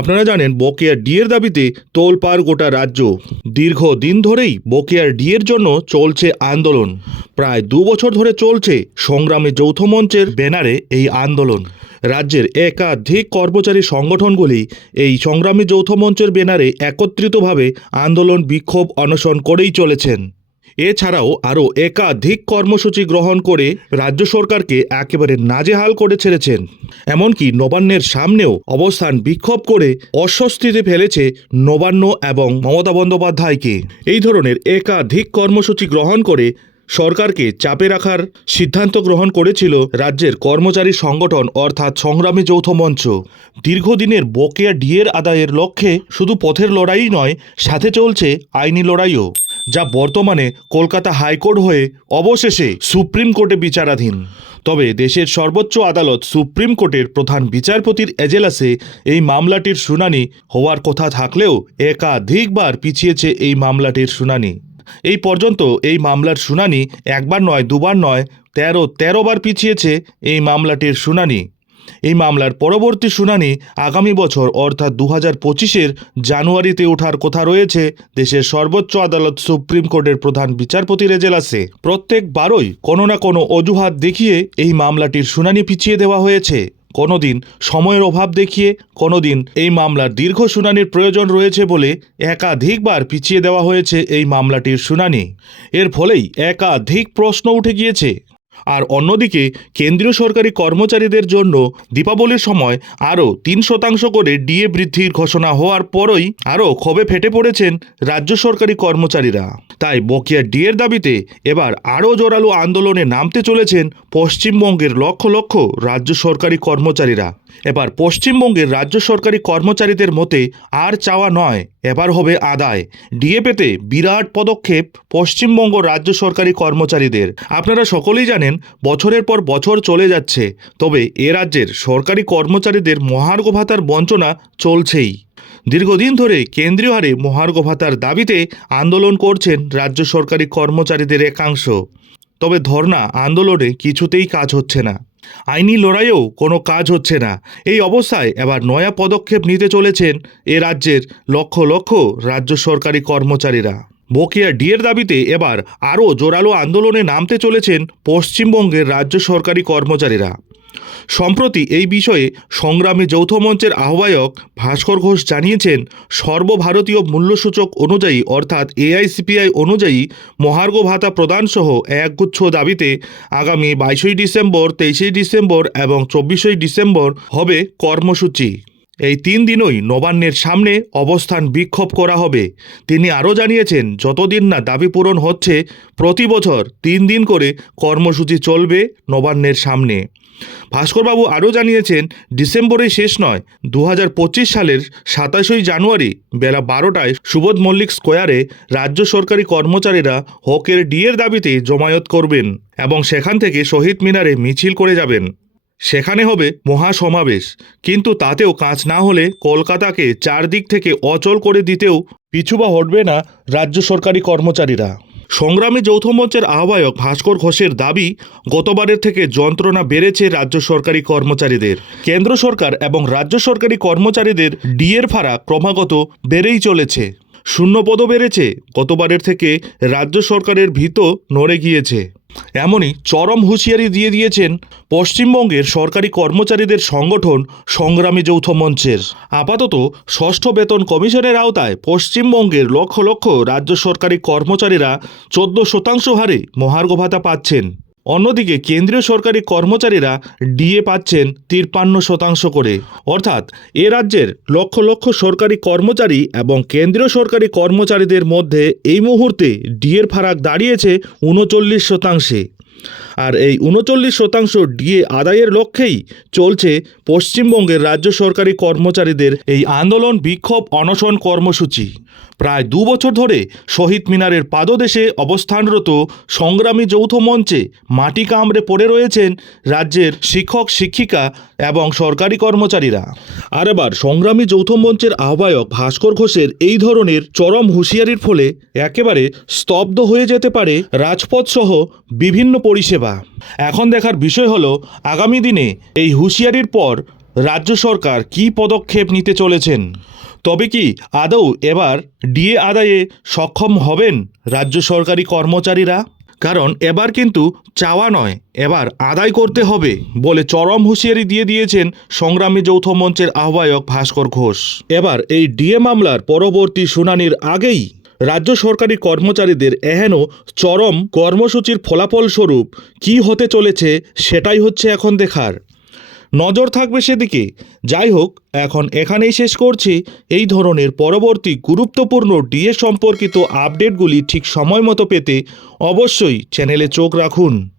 আপনারা জানেন বকেয়া ডিয়ের দাবিতে তোলপাড় গোটা রাজ্য। দীর্ঘ দিন ধরেই বকেয়ার ডিয়ের জন্য চলছে আন্দোলন। প্রায় দু বছর ধরে চলছে সংগ্রামে যৌথ মঞ্চের ব্যানারে এই আন্দোলন। রাজ্যের একাধিক কর্মচারী সংগঠনগুলি এই সংগ্রামী যৌথ মঞ্চের ব্যানারে একত্রিতভাবে আন্দোলন বিক্ষোভ অনশন করেই চলেছেন। এছাড়াও আরও একাধিক কর্মসূচি গ্রহণ করে রাজ্য সরকারকে একেবারে নাজেহাল করে ছেড়েছেন। এমনকি নবান্নের সামনেও অবস্থান বিক্ষোভ করে অস্বস্তিতে ফেলেছে নবান্ন এবং মমতা বন্দ্যোপাধ্যায়কে। এই ধরনের একাধিক কর্মসূচি গ্রহণ করে সরকারকে চাপে রাখার সিদ্ধান্ত গ্রহণ করেছিল রাজ্যের কর্মচারী সংগঠন অর্থাৎ সংগ্রামী যৌথ মঞ্চ। দীর্ঘদিনের বকেয়া ডিএর আদায়ের লক্ষ্যে শুধু পথের লড়াই নয়, সাথে চলছে আইনি লড়াইও। যা বর্তমানে কলকাতা হাইকোর্ট হয়ে অবশেষে সুপ্রিম কোর্টে বিচারাধীন। তবে দেশের সর্বোচ্চ আদালত সুপ্রিম কোর্টের প্রধান বিচারপতির এজেলাসে এই মামলাটির শুনানি হওয়ার কথা থাকলেও একাধিকবার পিছিয়েছে এই মামলাটির শুনানি। এই পর্যন্ত এই মামলার শুনানি একবার নয়, দুবার নয়, তেরো তেরো বার পিছিয়েছে এই মামলাটির শুনানি। এই মামলার পরবর্তী শুনানি আগামী বছর, অর্থাৎ দু হাজার পঁচিশের জানুয়ারিতে ওঠার কথা রয়েছে দেশের সর্বোচ্চ আদালত সুপ্রিম কোর্টের প্রধান বিচারপতি রেজেলাসে প্রত্যেক প্রত্যেকবারই কোনো না কোনো অজুহাত দেখিয়ে এই মামলাটির শুনানি পিছিয়ে দেওয়া হয়েছে। কোনোদিন সময়ের অভাব দেখিয়ে, কোনোদিন এই মামলার দীর্ঘ শুনানির প্রয়োজন রয়েছে বলে একাধিকবার পিছিয়ে দেওয়া হয়েছে এই মামলাটির শুনানি। এর ফলেই একাধিক প্রশ্ন উঠে গিয়েছে। আর অন্যদিকে কেন্দ্রীয় সরকারি কর্মচারীদের জন্য দীপাবলির সময় আরও তিন শতাংশ করে ডিএ বৃদ্ধির ঘোষণা হওয়ার পরই আরও ক্ষোভে ফেটে পড়েছেন রাজ্য সরকারি কর্মচারীরা। তাই বকেয়া ডিএর দাবিতে এবার আরও জোরালো আন্দোলনে নামতে চলেছেন পশ্চিমবঙ্গের লক্ষ লক্ষ রাজ্য সরকারি কর্মচারীরা। এবার পশ্চিমবঙ্গের রাজ্য সরকারি কর্মচারীদের মতে আর চাওয়া নয়, এবার হবে আদায়। ডিএ পেতে বিরাট পদক্ষেপ পশ্চিমবঙ্গ রাজ্য সরকারি কর্মচারীদের। আপনারা সকলেই জানেন, বছরের পর বছর চলে যাচ্ছে, তবে এ রাজ্যের সরকারি কর্মচারীদের মহার্ঘ ভাতার বঞ্চনা চলছেই। দীর্ঘদিন ধরে কেন্দ্রীয় হারে মহার্ঘ ভাতার দাবিতে আন্দোলন করছেন রাজ্য সরকারি কর্মচারীদের একাংশ। তবে ধর্না আন্দোলনে কিছুতেই কাজ হচ্ছে না। আইনি লড়াইয়েও কোনো কাজ হচ্ছে না। এই অবস্থায় এবার নয়া পদক্ষেপ নিতে চলেছেন এ রাজ্যের লক্ষ লক্ষ রাজ্য সরকারি কর্মচারীরা। বকেয়া ডিএর দাবিতে এবার আরও জোরালো আন্দোলনে নামতে চলেছেন পশ্চিমবঙ্গের রাজ্য সরকারি কর্মচারীরা। সম্প্রতি এই বিষয়ে সংগ্রামী যৌথ মঞ্চের আহ্বায়ক ভাস্কর ঘোষ জানিয়েছেন, সর্বভারতীয় মূল্যসূচক অনুযায়ী অর্থাৎ এআইসিপিআই অনুযায়ী মহার্ঘ ভাতা প্রদানসহ একগুচ্ছ দাবিতে আগামী বাইশই ডিসেম্বর তেইশে ডিসেম্বর এবং চব্বিশই ডিসেম্বর হবে কর্মসূচি। এই তিন দিনই নবান্নের সামনে অবস্থান বিক্ষোভ করা হবে। তিনি আরও জানিয়েছেন, যতদিন না দাবি পূরণ হচ্ছে, প্রতি বছর তিন দিন করে কর্মসূচি চলবে নবান্নের সামনে। ভাস্করবাবু আরও জানিয়েছেন ডিসেম্বরে শেষ নয় দু সালের সাতাশই জানুয়ারি বেলা বারোটায় সুবোধ মল্লিক স্কোয়ারে রাজ্য সরকারি কর্মচারীরা হকের ডিয়ের দাবিতে জমায়েত করবেন এবং সেখান থেকে শহীদ মিনারে মিছিল করে যাবেন। সেখানে হবে মহাসমাবেশ। কিন্তু তাতেও কাজ না হলে কলকাতাকে চারদিক থেকে অচল করে দিতেও পিছুবা হটবে না রাজ্য সরকারি কর্মচারীরা। সংগ্রামী যৌথ মঞ্চের আহ্বায়ক ভাস্কর ঘোষের দাবি, গতবারের থেকে যন্ত্রণা বেড়েছে রাজ্য সরকারি কর্মচারীদের। কেন্দ্র সরকার এবং রাজ্য সরকারি কর্মচারীদের ডিএর ভাড়া ক্রমাগত বেড়েই চলেছে। শূন্যপদও বেড়েছে, গতবারের থেকে রাজ্য সরকারের ভিত নড়ে গিয়েছে। এমনই চরম হুঁশিয়ারি দিয়ে দিয়েছেন পশ্চিমবঙ্গের সরকারি কর্মচারীদের সংগঠন সংগ্রামী যৌথ মঞ্চের। আপাতত ষষ্ঠ বেতন কমিশনের আওতায় পশ্চিমবঙ্গের লক্ষ লক্ষ রাজ্য সরকারি কর্মচারীরা চোদ্দ শতাংশ হারে মহার্ঘ ভাতা পাচ্ছেন। অন্যদিকে কেন্দ্রীয় সরকারি কর্মচারীরা ডিএ পাচ্ছেন তিরপান্ন শতাংশ করে। অর্থাৎ এ রাজ্যের লক্ষ লক্ষ সরকারি কর্মচারী এবং কেন্দ্রীয় সরকারি কর্মচারীদের মধ্যে এই মুহূর্তে ডিএর ফারাক দাঁড়িয়েছে উনচল্লিশ শতাংশে। আর এই উনচল্লিশ শতাংশ ডিএ আদায়ের লক্ষ্যেই চলছে পশ্চিমবঙ্গের রাজ্য সরকারি কর্মচারীদের এই আন্দোলন বিক্ষোভ অনশন কর্মসূচি। প্রায় দু বছর ধরে শহীদ মিনারের পাদদেশে অবস্থানরত সংগ্রামী যৌথ মঞ্চে মাটি কামড়ে পড়ে রয়েছেন রাজ্যের শিক্ষক, শিক্ষিকা এবং সরকারি কর্মচারীরা। আর এবার সংগ্রামী যৌথ মঞ্চের আহ্বায়ক ভাস্কর ঘোষের এই ধরনের চরম হুঁশিয়ারির ফলে একেবারে স্তব্ধ হয়ে যেতে পারে রাজপথসহ বিভিন্ন পরিষেবা। এখন দেখার বিষয় হলো, আগামী দিনে এই হুঁশিয়ারির পর রাজ্য সরকার কী পদক্ষেপ নিতে চলেছেন? তবে কি আদৌ এবার ডিএ আদায়ে সক্ষম হবেন রাজ্য সরকারি কর্মচারীরা? কারণ এবার কিন্তু চাওয়া নয়, এবার আদায় করতে হবে বলে চরম হুঁশিয়ারি দিয়ে দিয়েছেন সংগ্রামী যৌথ মঞ্চের আহ্বায়ক ভাস্কর ঘোষ। এবার এই ডিএ মামলার পরবর্তী শুনানির আগেই রাজ্য সরকারি কর্মচারীদের এহেন চরম কর্মসূচির ফলাফল স্বরূপ কি হতে চলেছে সেটাই হচ্ছে এখন দেখার। নজর থাকবে সেদিকে। যাই হোক, এখন এখানেই শেষ করছি। এই ধরনের পরবর্তী গুরুত্বপূর্ণ ডিএ সম্পর্কিত আপডেটগুলি ঠিক সময় মতো পেতে অবশ্যই চ্যানেলে চোখ রাখুন।